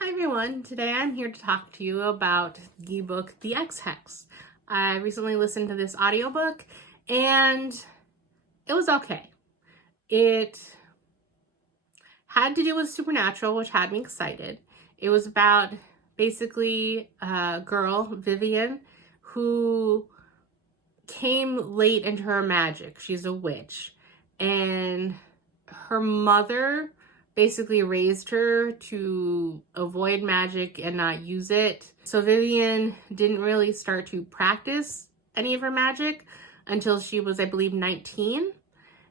Hi everyone, today I'm here to talk to you about the book, The Ex Hex. I recently listened to this audiobook and it was okay. It had to do with supernatural, which had me excited. It was about basically a girl, Vivian, who came late into her magic. She's a witch. And her mother basically raised her to avoid magic and not use it. So Vivian didn't really start to practice any of her magic until she was, I believe, 19.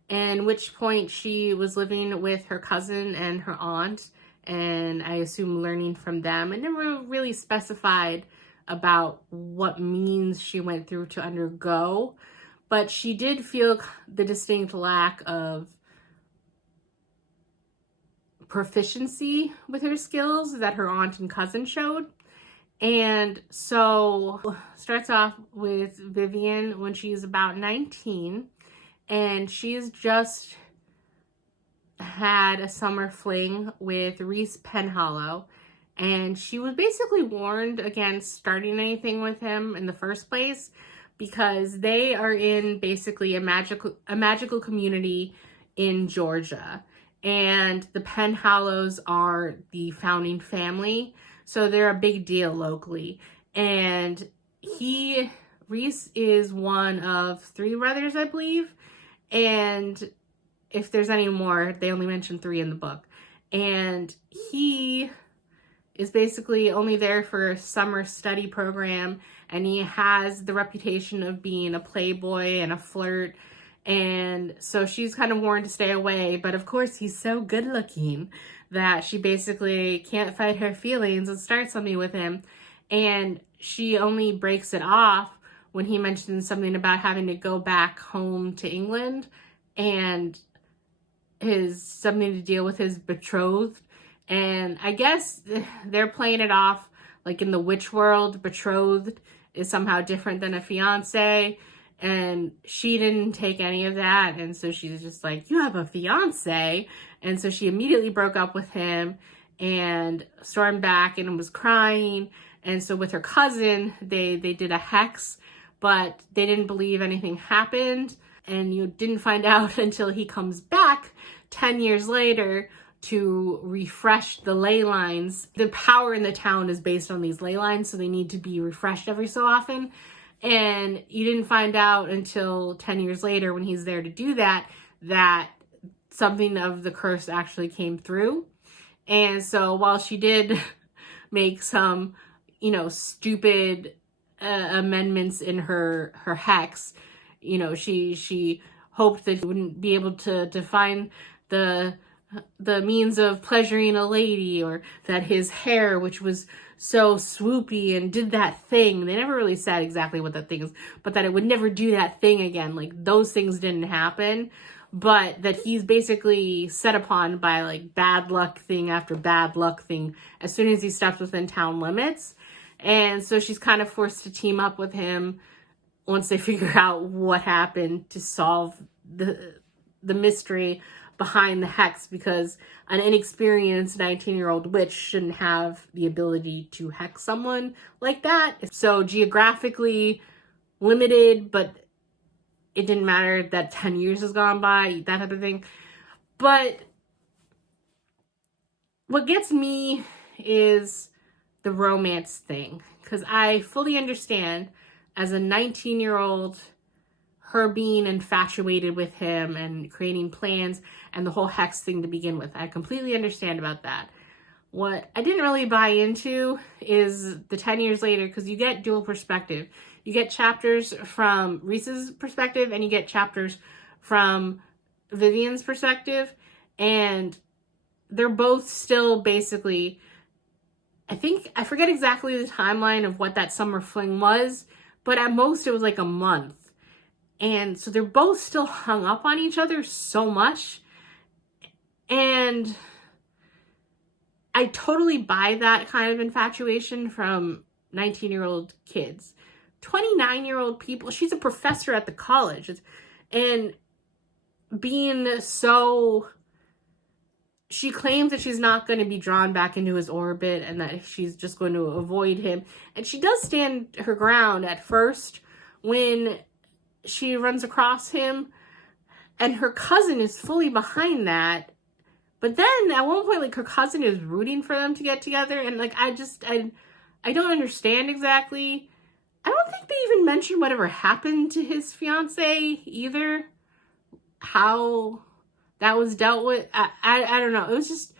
And which point she was living with her cousin and her aunt, and I assume learning from them, and never really specified about what means she went through to undergo. But she did feel the distinct lack of proficiency with her skills that her aunt and cousin showed. And so starts off with Vivian when she's about 19, and she's just had a summer fling with Reese Penhallow, and she was basically warned against starting anything with him in the first place because they are in basically a magical community in Georgia. And the Penhallows are the founding family, so they're a big deal locally. And Reese is one of 3 brothers, I believe. And if there's any more, they only mention 3 in the book. And he is basically only there for a summer study program, and he has the reputation of being a playboy and a flirt. And so she's kind of warned to stay away, but of course he's so good looking that she basically can't fight her feelings and start something with him. And she only breaks it off when he mentions something about having to go back home to England and something to deal with his betrothed. And I guess they're playing it off like in the witch world, betrothed is somehow different than a fiance. And she didn't take any of that. And so she's just like, you have a fiance? And so she immediately broke up with him and stormed back and was crying. And so with her cousin, they did a hex, but they didn't believe anything happened. And you didn't find out until he comes back 10 years later to refresh the ley lines. The power in the town is based on these ley lines, so they need to be refreshed every so often. And you didn't find out until 10 years later when he's there to do that something of the curse actually came through. And so while she did make some, stupid amendments in her hex, she hoped that she wouldn't be able to find the means of pleasuring a lady, or that his hair, which was so swoopy and did that thing. They never really said exactly what that thing is, but that it would never do that thing again. Like, those things didn't happen, but that he's basically set upon by like bad luck thing after bad luck thing as soon as he steps within town limits. And so she's kind of forced to team up with him once they figure out what happened to solve the mystery behind the hex, because an inexperienced 19-year-old witch shouldn't have the ability to hex someone like that. So geographically limited, but it didn't matter that 10 years has gone by, that type of thing. But what gets me is the romance thing, because I fully understand as a 19-year-old her being infatuated with him and creating plans and the whole hex thing to begin with. I completely understand about that. What I didn't really buy into is the 10 years later, because you get dual perspective. You get chapters from Reese's perspective and you get chapters from Vivian's perspective, and they're both still basically, I forget exactly the timeline of what that summer fling was, but at most it was like a month. And so they're both still hung up on each other so much. And I totally buy that kind of infatuation from 19-year-old kids. 29-year-old people, she's a professor at the college. And being so she claims that she's not going to be drawn back into his orbit and that she's just going to avoid him. And she does stand her ground at first when she runs across him, and her cousin is fully behind that. But then at one point, like, her cousin is rooting for them to get together, and like, I don't understand exactly. I don't think they even mentioned whatever happened to his fiance either. How that was dealt with. I don't know. It was just,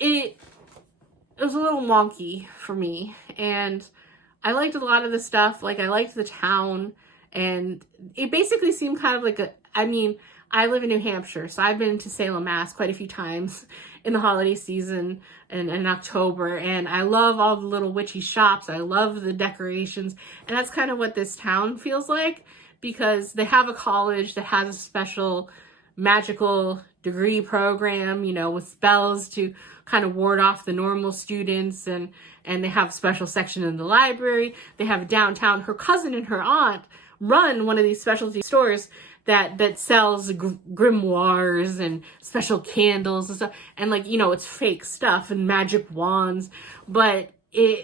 it was a little wonky for me. And I liked a lot of the stuff. Like, I liked the town, and it basically seemed kind of like I live in New Hampshire, so I've been to Salem, Mass quite a few times in the holiday season and in October, and I love all the little witchy shops. I love the decorations, and that's kind of what this town feels like, because they have a college that has a special magical degree program, you know, with spells to kind of ward off the normal students, and they have a special section in the library. They have downtown. Her cousin and her aunt run one of these specialty stores that sells grimoires and special candles and stuff, and like, you know, it's fake stuff and magic wands, but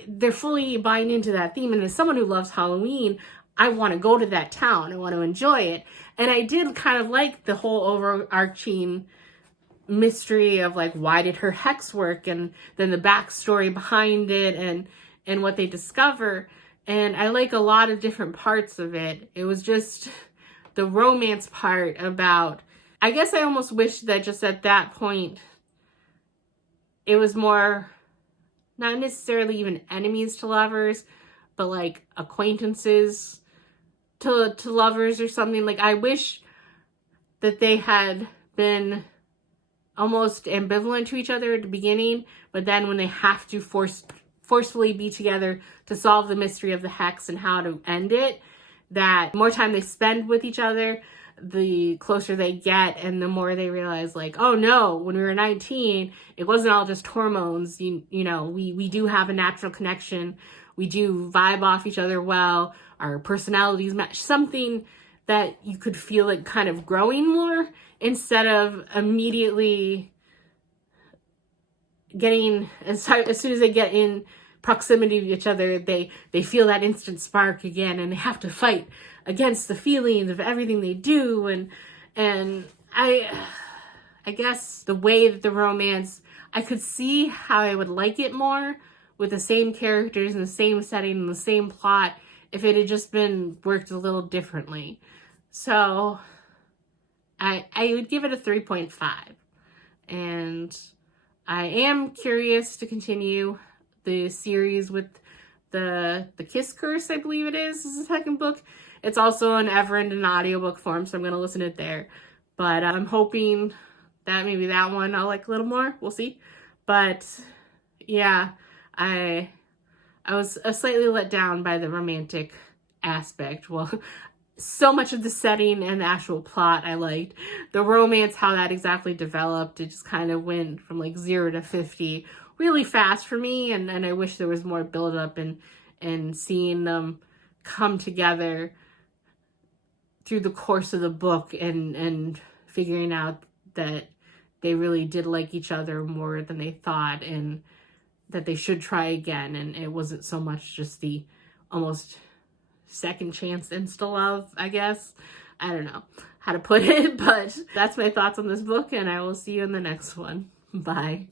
they're fully buying into that theme. And as someone who loves Halloween, I want to go to that town. I want to enjoy it. And I did kind of like the whole overarching mystery of like, why did her hex work, and then the backstory behind it, and what they discover. And I like a lot of different parts of it. It was just the romance part about, I guess I almost wish that just at that point, it was more, not necessarily even enemies to lovers, but like acquaintances to lovers or something. Like, I wish that they had been almost ambivalent to each other at the beginning, but then when they have to forcefully be together to solve the mystery of the hex and how to end it, that the more time they spend with each other, the closer they get, and the more they realize, like, oh no, when we were 19, it wasn't all just hormones. You know, we do have a natural connection. We do vibe off each other well. Our personalities match. Something that you could feel it kind of growing more, instead of immediately getting, as soon as they get in proximity to each other, they feel that instant spark again, and they have to fight against the feelings of everything they do. And I guess the way that the romance, I could see how I would like it more with the same characters and the same setting and the same plot if it had just been worked a little differently. So I would give it a 3.5. And I am curious to continue the series with the Kiss Curse, I believe it is the second book. It's also an Everend in audiobook form, so I'm going to listen to it there. But I'm hoping that maybe that one I'll like a little more. We'll see. But yeah, I was slightly let down by the romantic aspect. Well, so much of the setting and the actual plot I liked. The romance, how that exactly developed, it just kind of went from like 0 to 50 really fast for me, and I wish there was more build up and seeing them come together through the course of the book, and figuring out that they really did like each other more than they thought, and that they should try again. And it wasn't so much just the almost second chance insta love, I guess. I don't know how to put it, but that's my thoughts on this book, and I will see you in the next one. Bye.